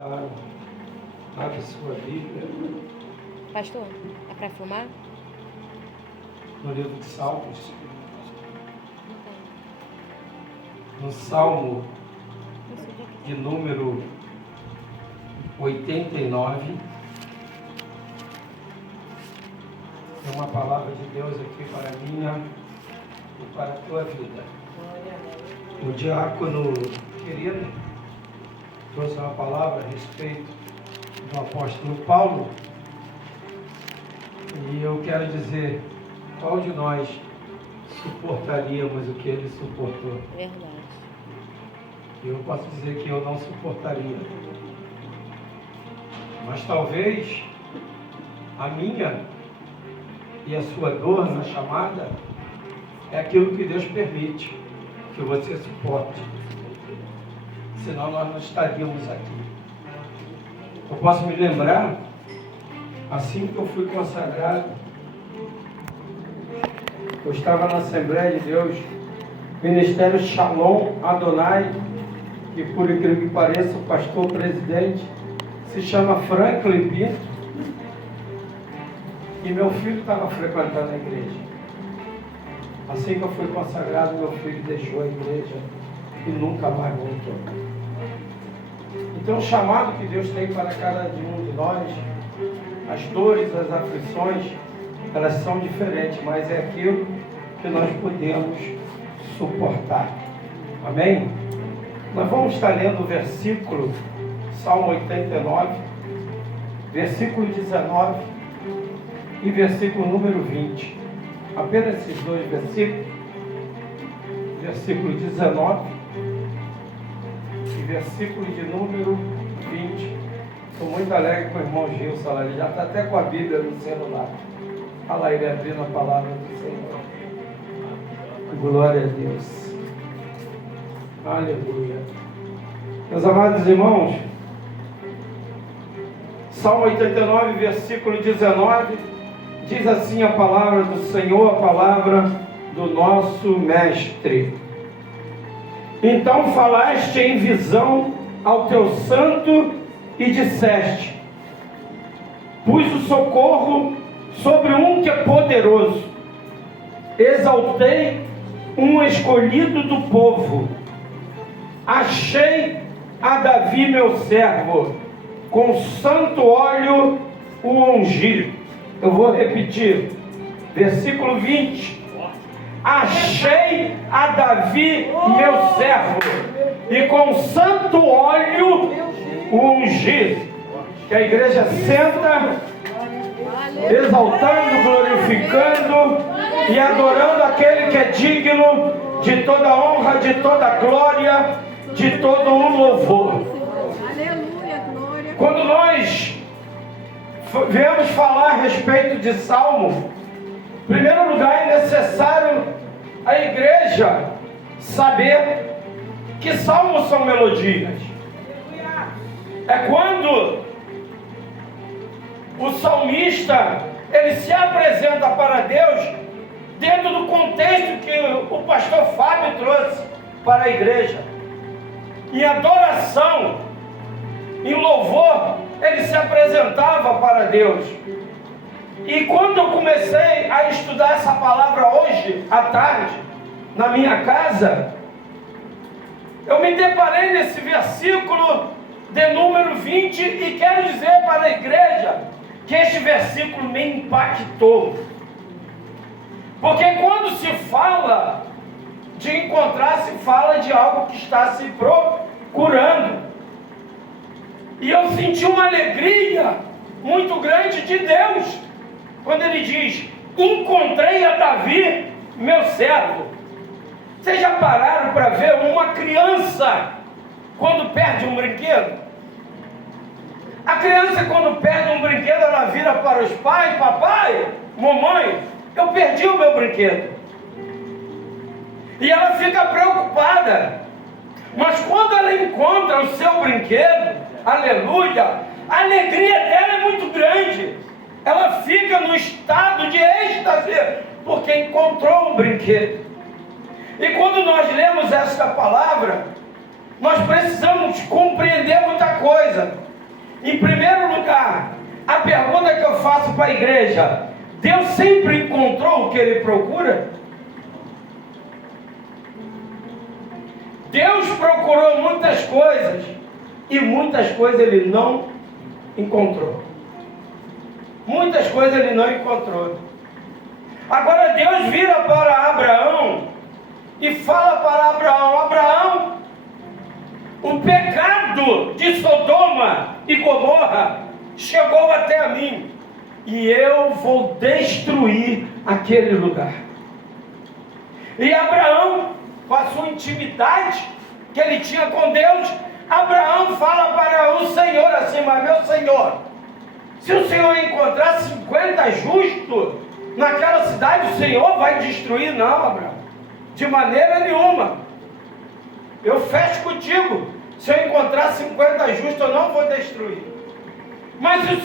Abre sua Bíblia Pastor, é para filmar? no livro de Salmos, Não tem. no Salmo Não sei o que de número 89. Tem uma palavra de Deus aqui para a minha e para a tua vida. O diácono querido trouxe uma palavra a respeito do apóstolo Paulo, e eu quero dizer, qual de nós suportaríamos o que ele suportou? Verdade. Eu posso dizer que eu não suportaria, mas talvez a minha e a sua dor na chamada é aquilo que Deus permite que você suporte, senão nós não estaríamos aqui. Eu posso me lembrar, assim que eu fui consagrado, eu estava na Assembleia de Deus, Ministério Shalom Adonai, que por incrível que pareça, o pastor presidente se chama Franklin Pinto, e meu filho estava frequentando a igreja. Assim que eu fui consagrado, meu filho deixou a igreja e nunca mais voltou. Então, o chamado que Deus tem para cada um de nós, as dores, as aflições, elas são diferentes, mas é aquilo que nós podemos suportar. Amém? Nós vamos estar lendo o versículo, Salmo 89, versículo 19 e versículo número 20. Apenas esses dois versículos, versículo 19 e versículo de número 20. Estou muito alegre com o irmão Gilson, ele já está até com a Bíblia no celular. Olha lá ele abrindo a palavra do Senhor. Glória a Deus. Aleluia. Meus amados irmãos, Salmo 89, versículo 19, diz assim a palavra do Senhor, a palavra do nosso Mestre. Então falaste em visão ao teu santo e disseste: pus o socorro sobre um que é poderoso, exaltei um escolhido do povo, achei a Davi meu servo, com santo óleo o ungi. Eu vou repetir, versículo 20. Achei a Davi meu servo, e com santo óleo o ungi. Que a igreja senta, exaltando, glorificando e adorando aquele que é digno de toda honra, de toda glória, de todo o louvor. Aleluia, glória. Quando nós viemos falar a respeito de Salmo, em primeiro lugar é necessário a igreja saber que salmos são melodias. É quando o salmista ele se apresenta para Deus dentro do contexto que o pastor Fábio trouxe para a igreja. Em adoração, em louvor, ele se apresentava para Deus. E quando eu comecei a estudar essa palavra hoje à tarde, na minha casa, eu me deparei nesse versículo de número 20 e quero dizer para a igreja que este versículo me impactou. Porque quando se fala de encontrar, se fala de algo que está se procurando. E eu senti uma alegria muito grande de Deus quando ele diz: encontrei a Davi, meu servo. Vocês já pararam para ver uma criança quando perde um brinquedo? A criança, quando perde um brinquedo, ela vira para os pais: papai, mamãe, eu perdi o meu brinquedo. E ela fica preocupada. Mas quando ela encontra o seu brinquedo, aleluia, a alegria dela é muito grande. Ela fica no estado de êxtase, porque encontrou um brinquedo. E quando nós lemos esta palavra, nós precisamos compreender muita coisa. Em primeiro lugar, a pergunta que eu faço para a igreja: Deus sempre encontrou o que Ele procura? Deus procurou muitas coisas e muitas coisas Ele não encontrou. Muitas coisas Ele não encontrou. Agora Deus vira para Abraão e fala para Abraão: Abraão, o pecado de Sodoma e Gomorra chegou até a mim, e eu vou destruir aquele lugar. E Abraão, com a sua intimidade que ele tinha com Deus, Abraão fala para o Senhor assim: mas meu Senhor, se o Senhor encontrar 50 justos naquela cidade, o Senhor vai destruir? Não, Abraão, de maneira nenhuma. Eu fecho contigo. Se eu encontrar 50 justos, eu não vou destruir. Mas se o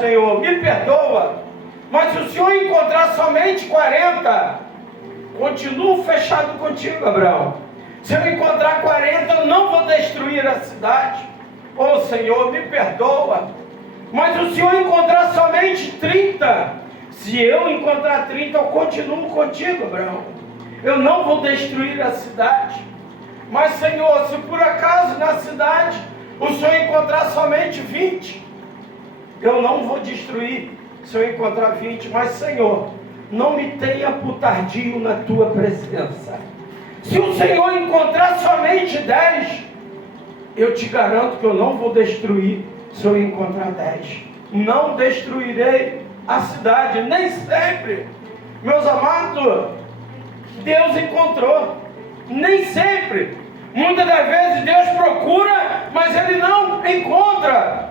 Senhor, me perdoa, mas se o Senhor encontrar somente 40, continuo fechado contigo, Abraão. Se eu encontrar 40, eu não vou destruir a cidade. Oh Senhor, me perdoa. Mas se o Senhor encontrar somente 30, se eu encontrar 30, eu continuo contigo, Abraão. Eu não vou destruir a cidade. Mas Senhor, se por acaso na cidade o Senhor encontrar somente 20, eu não vou destruir se eu encontrar 20. Mas Senhor, não me tenha por tardio na tua presença. Se o Senhor encontrar somente 10, eu te garanto que eu não vou destruir se eu encontrar 10. Não destruirei a cidade, nem sempre. Meus amados, Deus encontrou, nem sempre. Muitas das vezes Deus procura, mas Ele não encontra.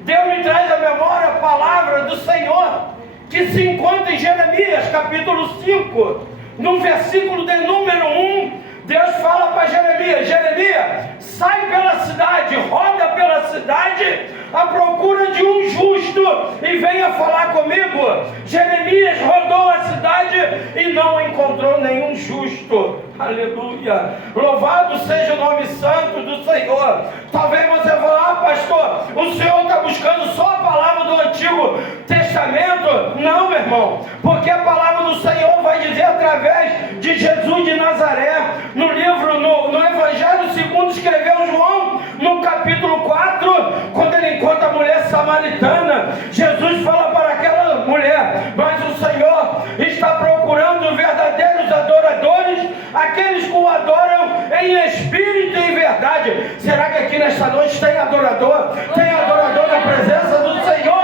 Deus me traz à memória a palavra do Senhor, que se encontra em Jeremias capítulo 5, no versículo de número 1. Deus fala para Jeremias: Jeremias, sai pela cidade, roda pela cidade à procura de um justo e venha falar comigo. Jeremias rodou a cidade e não encontrou nenhum justo. Aleluia, louvado seja o nome santo do Senhor. Talvez você fale: ah pastor, o Senhor está buscando só a palavra do Antigo Testamento. Não, meu irmão, porque a palavra do Senhor vai dizer através de Jesus de Nazaré, no livro, no Evangelho segundo escreveu João, no capítulo 4, quando ele encontra a mulher samaritana. Jesus fala para aquela mulher: mas o Senhor está procurando verdadeiros adoradores, aqueles que o adoram em espírito e em verdade. Será que aqui nesta noite tem adorador? Tem adorador na presença do Senhor?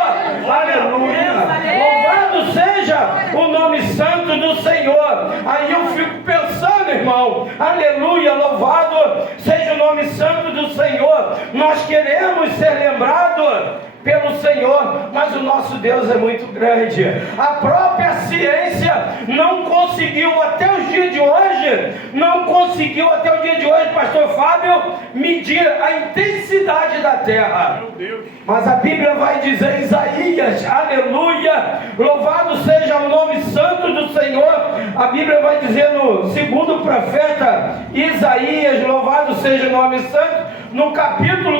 Aleluia! Louvado seja o nome santo do Senhor. Aí eu fico pensando, irmão, aleluia, louvado seja o nome santo do Senhor. Nós queremos ser lembrados pelo Senhor, mas o nosso Deus é muito grande. A própria ciência não conseguiu até os dias de hoje, pastor Fábio, medir a intensidade da terra. Mas a Bíblia vai dizer em Isaías, aleluia, louvado seja o nome santo do Senhor. A Bíblia vai dizer no segundo profeta Isaías, louvado seja o nome santo, no capítulo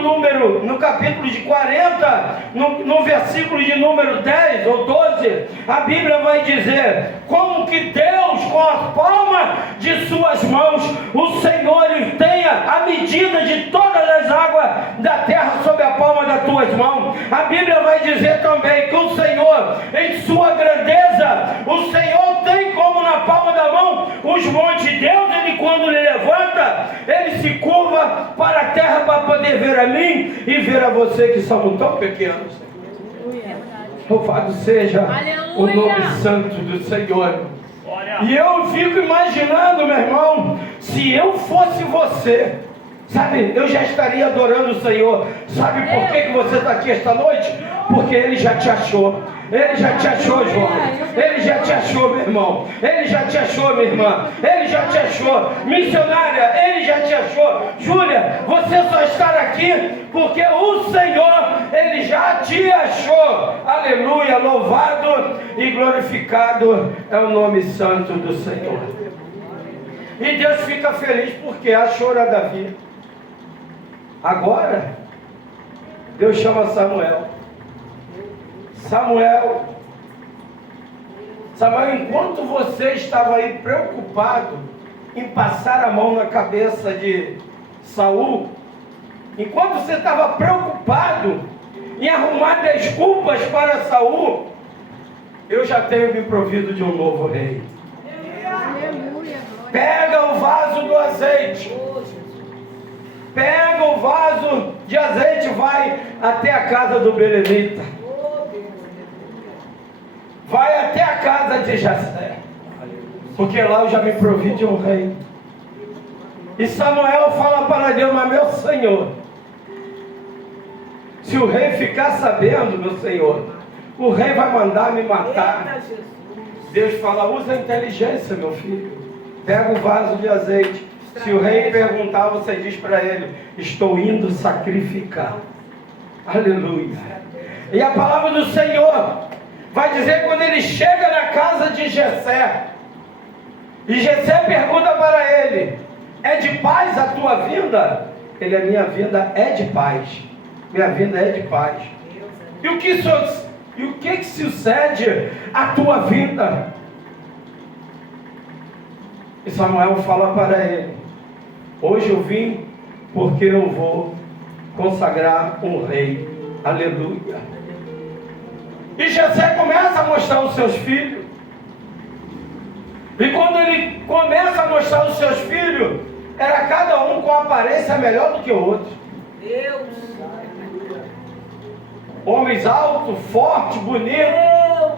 de 40, no versículo de número 10 ou 12, a Bíblia vai dizer: como que Deus, com a palma de suas mãos, o Senhor tenha a medida de todas as águas da terra sob a palma das tuas mãos. A Bíblia vai dizer também que o Senhor, em sua grandeza, o Senhor tem como na palma da mão os montes. Deus, Ele quando Ele levanta, Ele se curva para a terra para poder ver a mim e ver a você, que somos tão pequenos. Louvado seja o nome santo do Senhor. E eu fico imaginando, meu irmão, se eu fosse você, sabe, eu já estaria adorando o Senhor. Sabe por que você está aqui esta noite? Porque Ele já te achou. Ele já te achou, João. Ele já te achou, meu irmão. Ele já te achou, minha irmã. Ele já te achou, missionária. Ele já te achou, Júlia. Você só está aqui porque o Senhor, Ele já te achou. Aleluia, louvado e glorificado é o nome santo do Senhor. E Deus fica feliz porque achou a Davi. Agora, Deus chama Samuel. Samuel, enquanto você estava aí preocupado em passar a mão na cabeça de Saul, enquanto você estava preocupado em arrumar desculpas para Saul, eu já tenho me provido de um novo rei. Pega o vaso do azeite. Pega o vaso de azeite e vai até a casa do belemita. Vai até a casa de Jessé. Porque lá eu já me provi de um rei. E Samuel fala para Deus: mas meu Senhor, se o rei ficar sabendo, meu Senhor, o rei vai mandar me matar. Deus fala: usa a inteligência, meu filho. Pega o vaso de azeite. Se o rei perguntar, você diz para ele: estou indo sacrificar. Aleluia. E a palavra do Senhor vai dizer, quando ele chega na casa de Jessé, e Jessé pergunta para ele: é de paz a tua vinda? Ele: a minha vinda é de paz. Minha vinda é de paz. E o que sucede à tua vinda? E Samuel fala para ele: hoje eu vim porque eu vou consagrar um rei. Aleluia. E Jessé começa a mostrar os seus filhos. E quando ele começa a mostrar os seus filhos, era cada um com aparência melhor do que o outro. Deus. Homens altos, fortes, bonitos,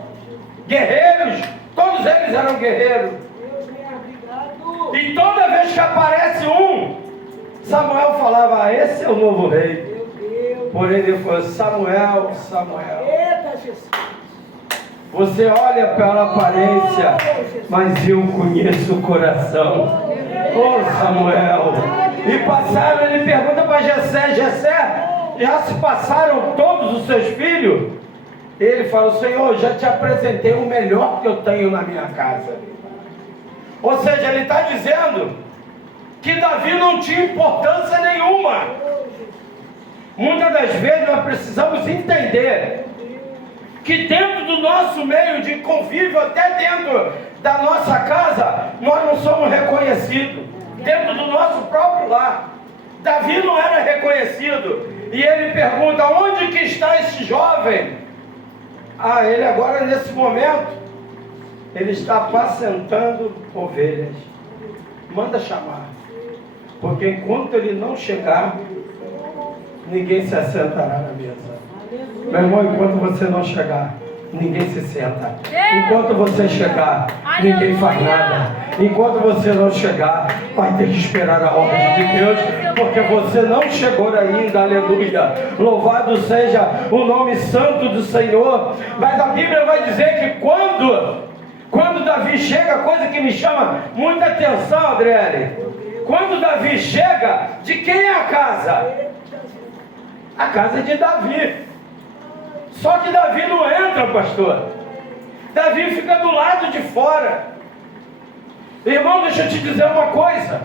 guerreiros. Todos eles eram guerreiros. E toda vez que aparece um, Samuel falava: esse é o novo rei. Porém ele falou: Samuel, você olha pela aparência, mas eu conheço o coração. Oh, Samuel. E passaram, ele pergunta para Jessé: Jessé, já se passaram todos os seus filhos? Ele fala: Senhor, já te apresentei o melhor que eu tenho na minha casa. Ou seja, ele está dizendo que Davi não tinha importância nenhuma. Muitas das vezes nós precisamos entender que dentro do nosso meio de convívio, até dentro da nossa casa, nós não somos reconhecidos. Dentro do nosso próprio lar, Davi não era reconhecido. E ele pergunta: onde que está esse jovem? Ele agora, nesse momento, ele está apacentando ovelhas. Manda chamar, porque enquanto ele não chegar, ninguém se assentará na mesa. Meu irmão, enquanto você não chegar, ninguém se senta. Enquanto você chegar, ninguém faz nada. Enquanto você não chegar, vai ter que esperar a ordem de Deus, porque você não chegou ainda. Aleluia. Louvado seja o nome santo do Senhor. Mas a Bíblia vai dizer que quando Davi chega, coisa que me chama muita atenção, Adriele, quando Davi chega, de quem é a casa? A casa de Davi. Só que Davi não entra, pastor. Davi fica do lado de fora. Irmão, deixa eu te dizer uma coisa: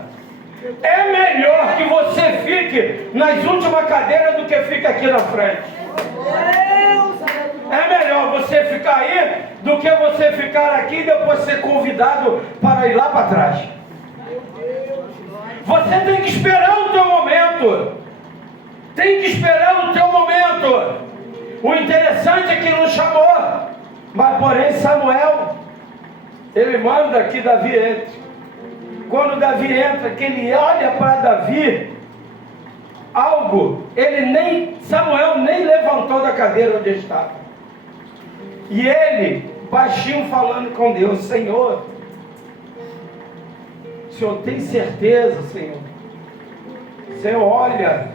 é melhor que você fique nas últimas cadeiras do que fique aqui na frente. É melhor você ficar aí do que você ficar aqui e depois ser convidado para ir lá para trás. Você tem que esperar o teu momento. Tem que esperar o teu momento. O interessante é que não chamou. Mas porém Samuel, ele manda que Davi entre. Quando Davi entra, que ele olha para Davi, Samuel nem levantou da cadeira onde estava. E ele, baixinho, falando com Deus: Senhor, o Senhor tem certeza, Senhor? Senhor, olha,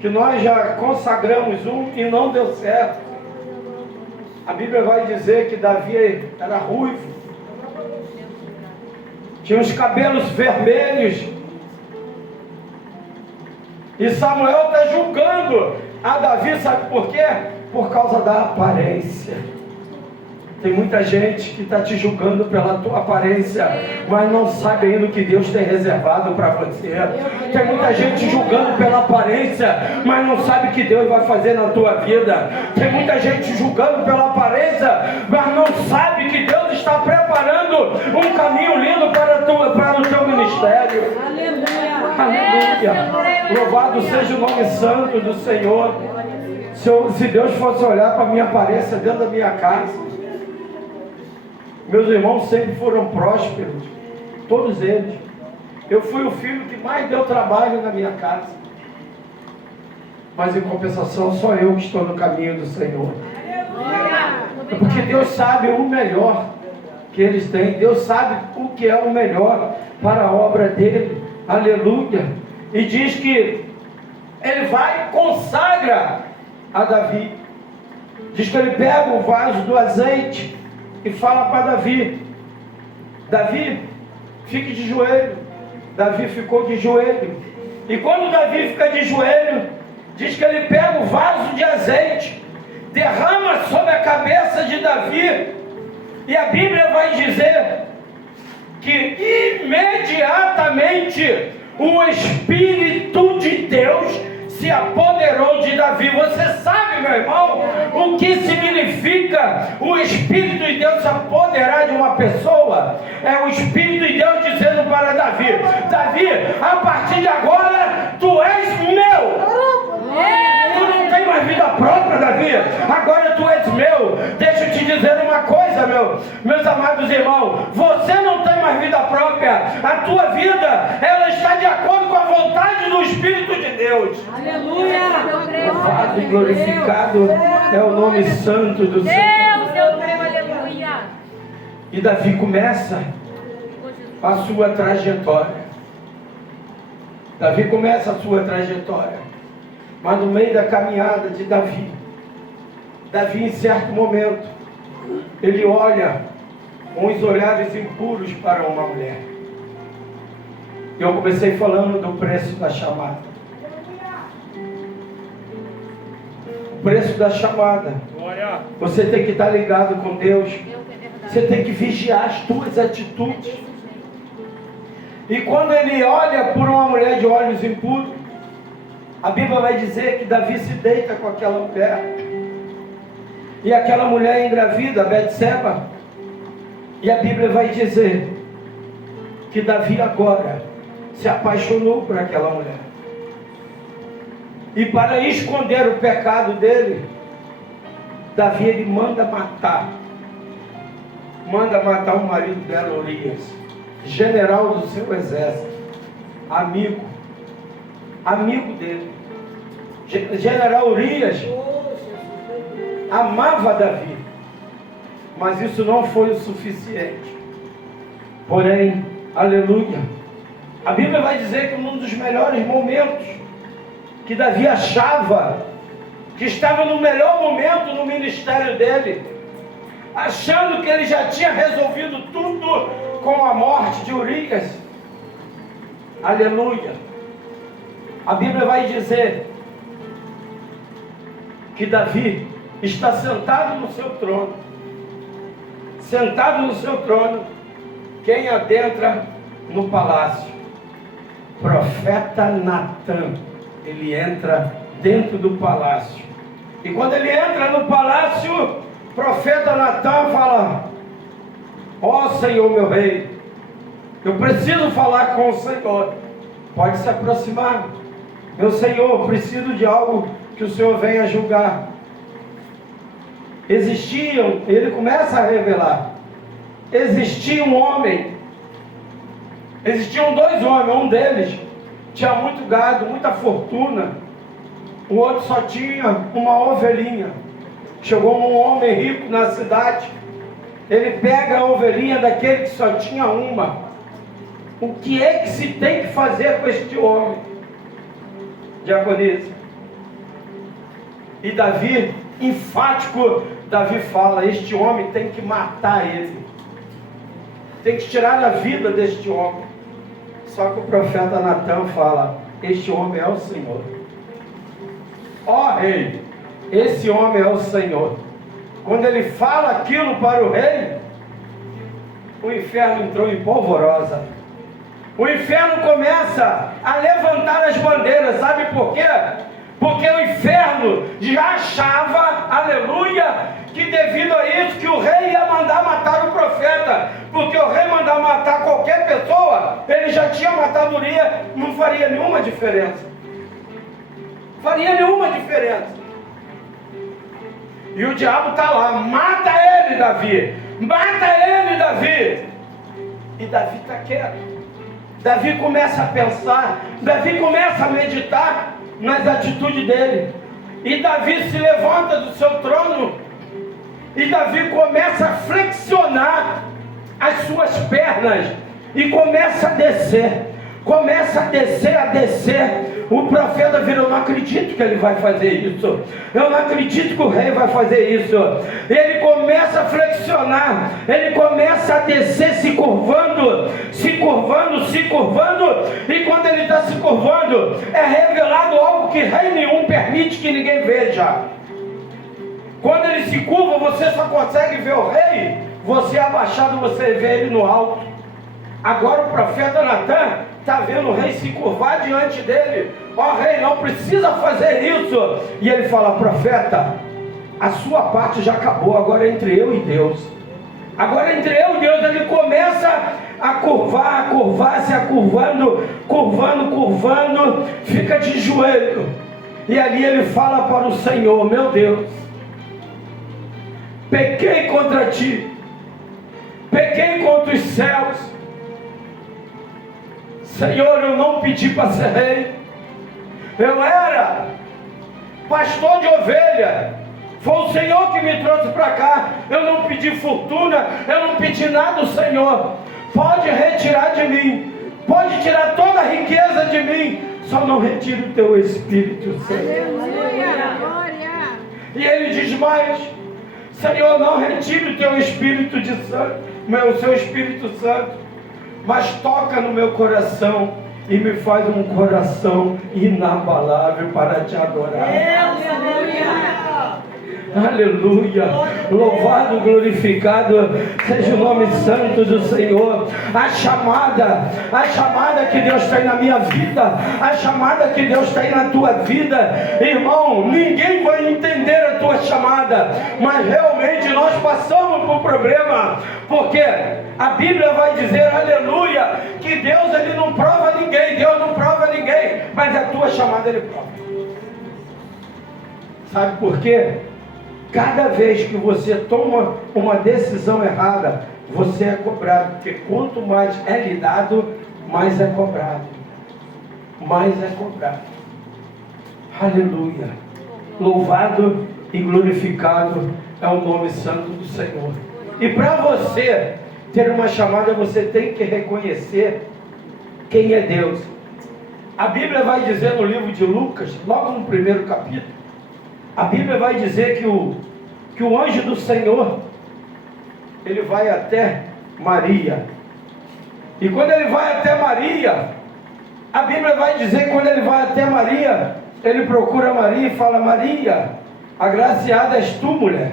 que nós já consagramos um e não deu certo. A Bíblia vai dizer que Davi era ruivo, tinha os cabelos vermelhos, e Samuel está julgando a Davi, sabe por quê? Por causa da aparência. Tem muita gente que está te julgando pela tua aparência, mas não sabe ainda o que Deus tem reservado para você. Tem muita gente te julgando pela aparência, mas não sabe o que Deus vai fazer na tua vida. Tem muita gente te julgando pela aparência, mas não sabe que Deus está preparando um caminho lindo para o teu ministério. Aleluia. Louvado seja o nome santo do Senhor. Se Deus fosse olhar para a minha aparência dentro da minha casa, meus irmãos sempre foram prósperos, todos eles. Eu fui o filho que mais deu trabalho na minha casa, mas em compensação só eu que estou no caminho do Senhor. Porque Deus sabe o melhor que eles têm. Deus sabe o que é o melhor para a obra dele. Aleluia. E diz que ele vai e consagra a Davi. Diz que ele pega o vaso do azeite e fala para Davi: Davi, fique de joelho. Davi ficou de joelho. E quando Davi fica de joelho, diz que ele pega o vaso de azeite, derrama sobre a cabeça de Davi, e a Bíblia vai dizer que imediatamente o Espírito de Deus se apoderou de Davi. Você sabe, meu irmão, o que significa o Espírito de Deus se apoderar de uma pessoa? É o Espírito de Deus dizendo para Davi: Davi, a partir de agora tu és meu. Tu não tem mais vida própria, Davi. Agora tu és meu. Deixa eu te dizer uma coisa, meus amados irmãos. Você não tem mais vida própria. A tua vida, ela está de acordo com a vontade do Espírito de Deus. Aleluia. Louvado e glorificado é o nome santo do Senhor. Deus, eu creio, aleluia. E Davi começa a sua trajetória. Davi começa a sua trajetória. Mas no meio da caminhada de Davi, em certo momento, ele olha com os olhares impuros para uma mulher. Eu comecei falando do preço da chamada. O preço da chamada. Você tem que estar ligado com Deus. Você tem que vigiar as tuas atitudes. E quando ele olha por uma mulher de olhos impuros, a Bíblia vai dizer que Davi se deita com aquela mulher. E aquela mulher engravida, Betseba. E a Bíblia vai dizer que Davi agora se apaixonou por aquela mulher. E para esconder o pecado dele, Davi ele manda matar o marido dela, Urias, general do seu exército, amigo dele. General Urias amava Davi, mas isso não foi o suficiente. Porém, aleluia, a Bíblia vai dizer que num dos melhores momentos que Davi achava que estava no melhor momento no ministério dele, achando que ele já tinha resolvido tudo com a morte de Urias, aleluia, a Bíblia vai dizer que Davi está sentado no seu trono. Sentado no seu trono, quem adentra no palácio? Profeta Natã. Ele entra dentro do palácio. E quando ele entra no palácio, profeta Natã fala: ó Senhor meu rei, eu preciso falar com o Senhor. Pode se aproximar. Meu Senhor, preciso de algo que o Senhor venha julgar. Ele começa a revelar. Existiam dois homens, um deles tinha muito gado, muita fortuna, o outro só tinha uma ovelhinha. Chegou um homem rico na cidade, ele pega a ovelhinha daquele que só tinha uma. O que é que se tem que fazer com este homem? Diaconisa. E Davi, enfático, Davi fala: este homem tem que matar ele, tem que tirar a vida deste homem. Só que o profeta Natã fala: este homem é o Senhor. Ó rei, esse homem é o Senhor. quando ele fala aquilo para o rei, o inferno entrou em polvorosa. O inferno começa a levantar as bandeiras, sabe por quê? Porque o inferno já achava, aleluia, que devido a isso que o rei ia mandar matar o profeta, porque o rei mandar matar qualquer pessoa, ele já tinha matado Urias, não faria nenhuma diferença. Faria nenhuma diferença. E o diabo está lá, mata ele, Davi, mata ele, Davi. E Davi está quieto. Davi começa a pensar, Davi começa a meditar nas atitudes dele. E Davi se levanta do seu trono, e Davi começa a flexionar as suas pernas, e começa a descer. O profeta vira: eu não acredito que ele vai fazer isso, eu não acredito que o rei vai fazer isso. Ele começa a flexionar, ele começa a descer, se curvando, e quando ele está se curvando, é revelado algo que rei nenhum permite que ninguém veja. Quando ele se curva, você só consegue ver o rei, você abaixado, você vê ele no alto. Agora o profeta Natan está vendo o rei se curvar diante dele. Ó rei, não precisa fazer isso. E ele fala: profeta, a sua parte já acabou, agora é entre eu e Deus. Agora entre eu e Deus. Ele começa a curvar, curvando, fica de joelho. E ali ele fala para o Senhor: meu Deus, pequei contra ti, pequei contra os céus. Senhor, eu não pedi para ser rei, eu era pastor de ovelha, foi o Senhor que me trouxe para cá. Eu não pedi fortuna, eu não pedi nada. O Senhor pode retirar de mim, pode tirar toda a riqueza de mim, só não retire o teu Espírito Santo. Aleluia, glória. E ele diz mais: Senhor, não retire o teu Espírito de Santo, o seu Espírito Santo, mas toca no meu coração e me faz um coração inabalável para te adorar. Aleluia, louvado, glorificado seja o nome santo do Senhor. A chamada que Deus tem na minha vida, a chamada que Deus tem na tua vida, irmão, ninguém vai entender a tua chamada, mas realmente nós passamos por problema, porque a Bíblia vai dizer, aleluia, que Deus ele não prova ninguém, Deus não prova ninguém, mas a tua chamada ele prova. Sabe por quê? Cada vez que você toma uma decisão errada, você é cobrado, porque quanto mais é lhe dado, mais é cobrado. Mais é cobrado. Aleluia. Louvado e glorificado é o nome santo do Senhor. E para você ter uma chamada, você tem que reconhecer quem é Deus. A Bíblia vai dizer no livro de Lucas, logo no primeiro capítulo, a Bíblia vai dizer que o anjo do Senhor, ele vai até Maria. E quando ele vai até Maria, a Bíblia vai dizer que quando ele vai até Maria, ele procura Maria e fala: Maria, agraciada és tu, mulher.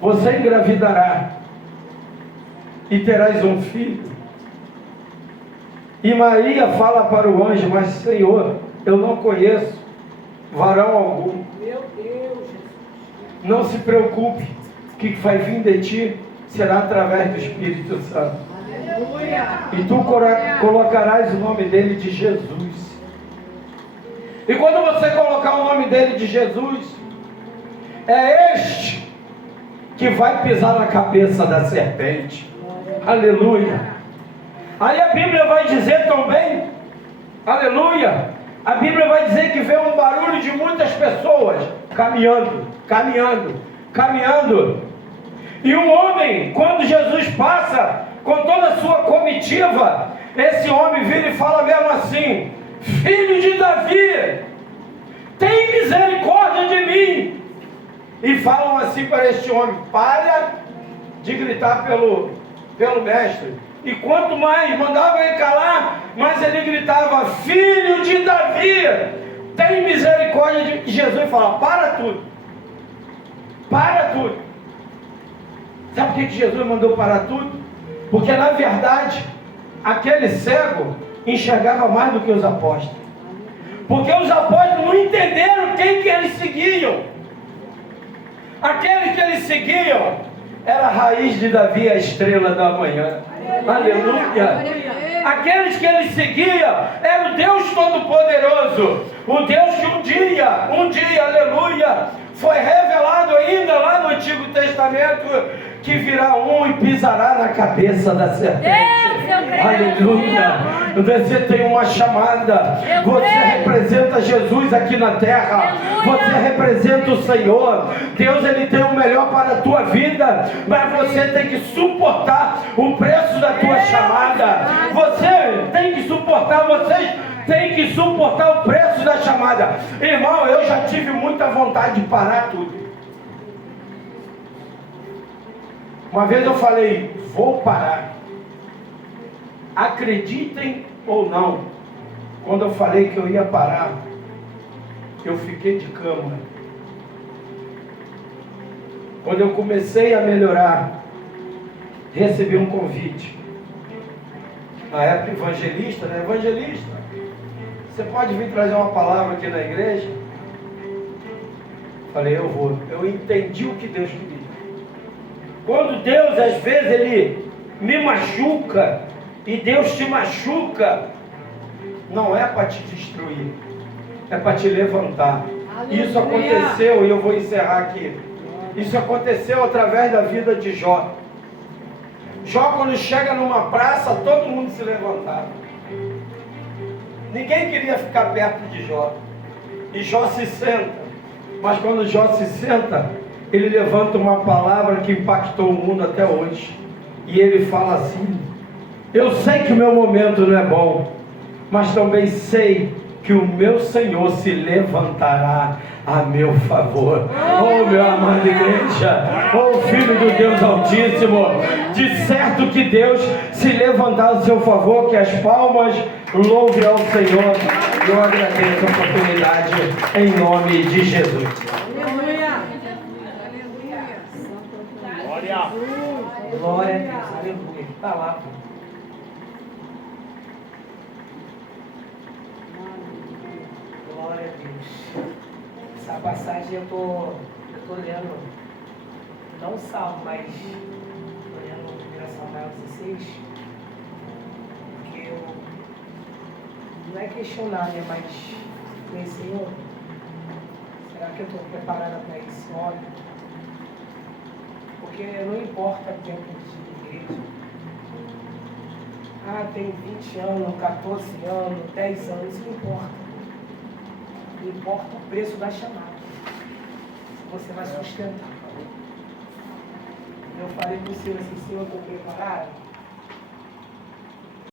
Você engravidará e terás um filho. E Maria fala para o anjo: mas Senhor, eu não conheço varão algum. Meu Deus, Jesus. Não se preocupe, que vai vir de ti será através do Espírito Santo. Aleluia. E tu colocarás o nome dele de Jesus. E quando você colocar o nome dele de Jesus, é este que vai pisar na cabeça da serpente. Aleluia. Aí a Bíblia vai dizer também, aleluia, a Bíblia vai dizer que veio um barulho de muitas pessoas caminhando. E um homem, quando Jesus passa com toda a sua comitiva, esse homem vira e fala mesmo assim: filho de Davi, tem misericórdia de mim. E falam assim para este homem: para de gritar pelo mestre. E quanto mais mandavam ele calar, mais ele gritava: filho de Davi, tem misericórdia de Jesus. Fala: para tudo, Para tudo. Sabe por que Jesus mandou parar tudo? Porque na verdade, aquele cego enxergava mais do que os apóstolos. Porque os apóstolos não entenderam quem que eles seguiam. Aquele que eles seguiam era a raiz de Davi, a estrela da manhã. Aleluia. Aqueles que ele seguia era o Deus Todo-Poderoso, o Deus que um dia, aleluia, foi revelado ainda lá no Antigo Testamento, que virá um e pisará na cabeça da serpente. Aleluia. Você tem uma chamada. Você representa Jesus aqui na terra. Você representa o Senhor. Deus, Ele tem o melhor para a tua vida, mas você tem que suportar o preço da tua chamada. Você tem que suportar, vocês têm que suportar o preço da chamada. Irmão, eu já tive muita vontade de parar tudo. Uma vez eu falei, vou parar. Acreditem ou não, quando eu falei que eu ia parar, eu fiquei de cama. Quando eu comecei a melhorar, recebi um convite. Na época evangelista, né? Evangelista, você pode vir trazer uma palavra aqui na igreja? Falei, eu vou. Eu entendi o que Deus queria. Quando Deus, às vezes, Ele me machuca, e Deus te machuca, não é para te destruir, é para te levantar. Aleluia. Isso aconteceu, e eu vou encerrar aqui. Isso aconteceu através da vida de Jó. Jó, quando chega numa praça, todo mundo se levantava. Ninguém queria ficar perto de Jó. E Jó se senta. Mas quando Jó se senta, ele levanta uma palavra que impactou o mundo até hoje. E ele fala assim: eu sei que o meu momento não é bom, mas também sei que o meu Senhor se levantará a meu favor. Oh, meu amado igreja, oh, filho do Deus Altíssimo, de certo que Deus se levantar a seu favor, que as palmas louve ao Senhor. Eu agradeço a oportunidade em nome de Jesus. Aleluia. Glória. Glória a Deus, aleluia. Está lá. Glória a Deus. Essa passagem eu tô lendo, não o Salmo, mas estou lendo o 1 Samuel 16, porque eu, não é questionar, né, mas falei, Senhor, será que eu estou preparada para esse homem? Porque não importa o tempo de igreja. Ah, tem 20 anos, 14 anos, 10 anos, isso não importa. Importa o preço da chamada. Você vai sustentar. Eu falei para o Senhor assim, Senhor, eu estou preparado?